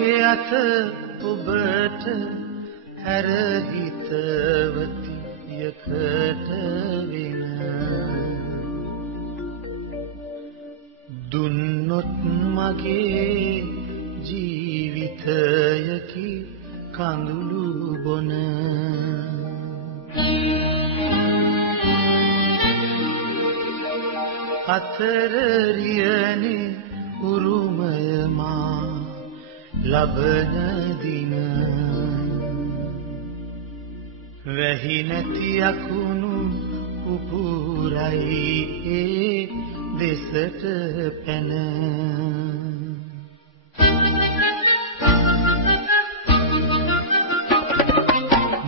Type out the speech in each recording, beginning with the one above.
මගේ අත ඔබට හැර හිතවති යකට වෙන දුන්නොත් මගේ ජීවිතයකි කඳුළු බොන අතරරියනේ උරුමය මා ලබන දින වැහි නැති අකුණු උපුරයි ඒ දෙසට පැන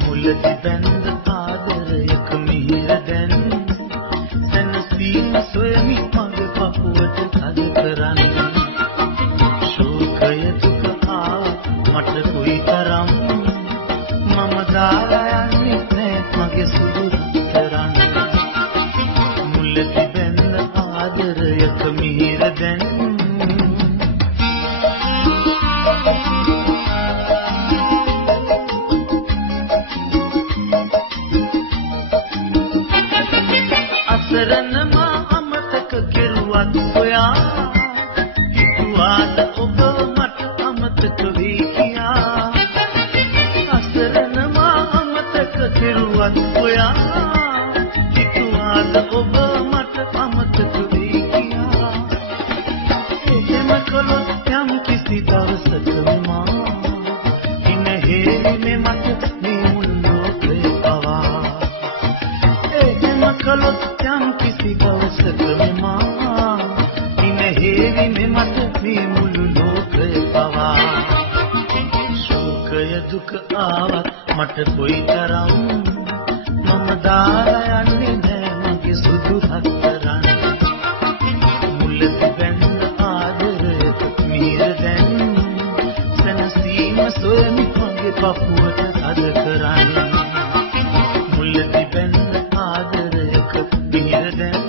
මුලදි බැඳ ආදරයක මිහිර දැන් සැනසීම සොයමි මගේ පපුවට තද කරන්න ශෝකය දුක මට කොයිතරම් මම දාලා යන්නේ නෑ මගේ සුදු රත්තරන් මුලදි බැඳ ආදරයක මිහිර දැන් අසරණ මා අමතක කෙරුවත් ඔයා හිතුවාද ඔබ මට අමතක වී කියා අසරණ මා අමතක කෙරුවත් ඔයා හිතුවාද ඔබ මට අමතක වී කියා එහෙම කළොත් යම් කිසි දවසක මා ඉන හේනේ මට මේ මුළු ලෝකේ පවා එහෙම කළොත් යම් කිසි දවසක මා ඉන හේනේ මට මේ මුළු ලෝකේ පවා ශෝකය දුක ආවත් මට කොයිතරම් මම දාලා යන්නේ නෑ මගේ සුදු රත්තරන් මුලදි බැඳ ආදරයක මිහිර දැන් සැනසීම සොයමි මගේ පපුවට තද කරන්න මුලදි බැඳ ආදරයක මිහිර දැන්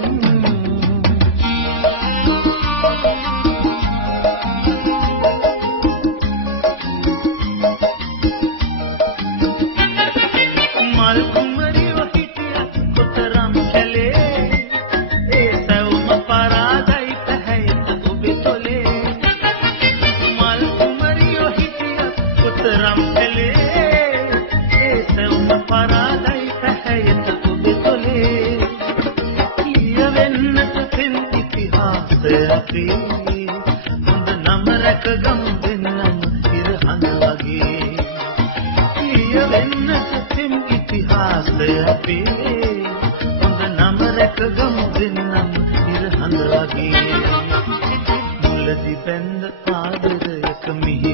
මල් කුමරිව හිටියත් කොතරම් කැලේ ඒ සවුම පරාදයි පැහැයට ඔබේ තොලේ මල් කුමරිව හිටියත් කොතරම් කැලේ ඒ සවුම පරාදයි පැහැයට ඔබේ තොලේ කියවෙන්නට තෙන් ඉතිහාසය අපේ හොඳ නම රැකගමු දෙන්නම ඉර හඳ වගේ කියවෙන්නට තෙන් ඉතිහාසය අපේ හොඳ නම රැකගමු දෙන්නම ඉර හඳ වගේ මුලදි බැඳ ආදරයක මිහිර